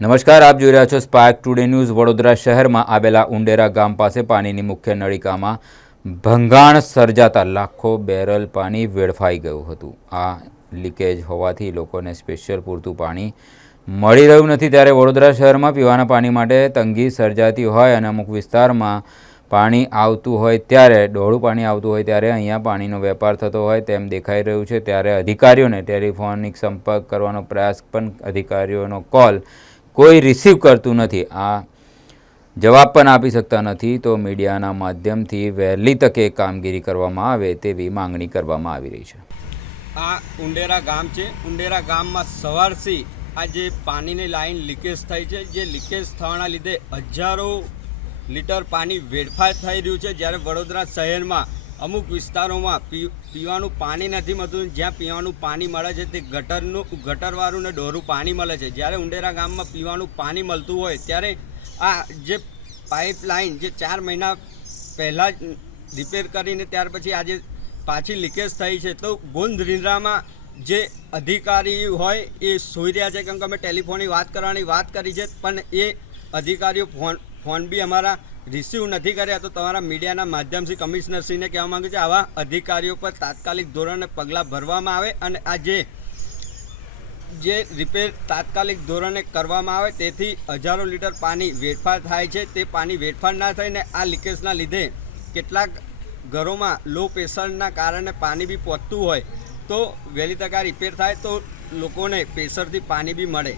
નમસ્કાર, આપ જોઈ રહ્યા છો સ્પાર્ક ટુડે ન્યૂઝ। વડોદરા શહેરમાં આવેલા ઉંડેરા ગામ પાસે પાણીની મુખ્ય નળિકામાં ભંગાણ સર્જાતા લાખો બેરલ પાણી વેડફાઈ ગયું હતું। આ લીકેજ હોવાથી લોકોને સ્પેશિયલ પૂરતું પાણી મળી રહ્યું નથી। ત્યારે વડોદરા શહેરમાં પીવાના પાણી માટે તંગી સર્જાતી હોય અને અમુક વિસ્તારમાં પાણી આવતું હોય ત્યારે ડોળું પાણી આવતું હોય ત્યારે અહીંયા પાણીનો વેપાર થતો હોય તેમ દેખાઈ રહ્યું છે। ત્યારે અધિકારીઓને ટેલિફોનિક સંપર્ક કરવાનો પ્રયાસ પણ અધિકારીઓનો કોલ કોઈ રિસીવ કરતું નથી, આ જવાબ પણ આપી શકતા નથી। તો મીડિયાના માધ્યમથી વહેલી તકે કામગીરી કરવામાં આવે તેવી માંગણી કરવામાં આવી રહી છે। આ ઉંડેરા ગામ છે। ઉંડેરા ગામમાં સવારથી આ જે પાણીની લાઈન લીકેજ થઈ છે, જે લીકેજ થવાના લીધે હજારો લીટર પાણી વેડફાટ થઈ રહ્યું છે। જ્યારે વડોદરા શહેરમાં અમુક વિસ્તારોમાં પીવાનું પાણી નથી મળતું, જ્યાં પીવાનું પાણી મળે છે તે ગટરવાળું ને ડોરું પાણી મળે છે। જ્યારે ઉંડેરા ગામમાં પીવાનું પાણી મળતું હોય ત્યારે આ જે પાઇપલાઇન જે 4 મહિના પહેલાં જ રિપેર કરીને ત્યાર પછી આજે પાછી લીકેજ થઈ છે, તો ગોંધરીરામાં જે અધિકારી હોય એ સૂઈ રહ્યા છે। કેમ કે અમે ટેલિફોનની વાત કરવાની વાત કરી છે, પણ એ અધિકારીઓ ફોન બી અમારા રિસીવ નથી કર્યા। તો તમારા મીડિયાના માધ્યમથી કમિશનરશ્રીને કહેવા માગું છું, આવા અધિકારીઓ પર તાત્કાલિક ધોરણે પગલાં ભરવામાં આવે અને આ જે રિપેર તાત્કાલિક ધોરણે કરવામાં આવે, તેથી હજારો લીટર પાણી વેડફાટ થાય છે। તે પાણી વેડફાટ ના થઈને આ લીકેજના લીધે કેટલાક ઘરોમાં લો પ્રેશરના કારણે પાણી બી પહોંચતું હોય, તો વહેલી તકે રિપેર થાય તો લોકોને પ્રેશરથી પાણી બી મળે।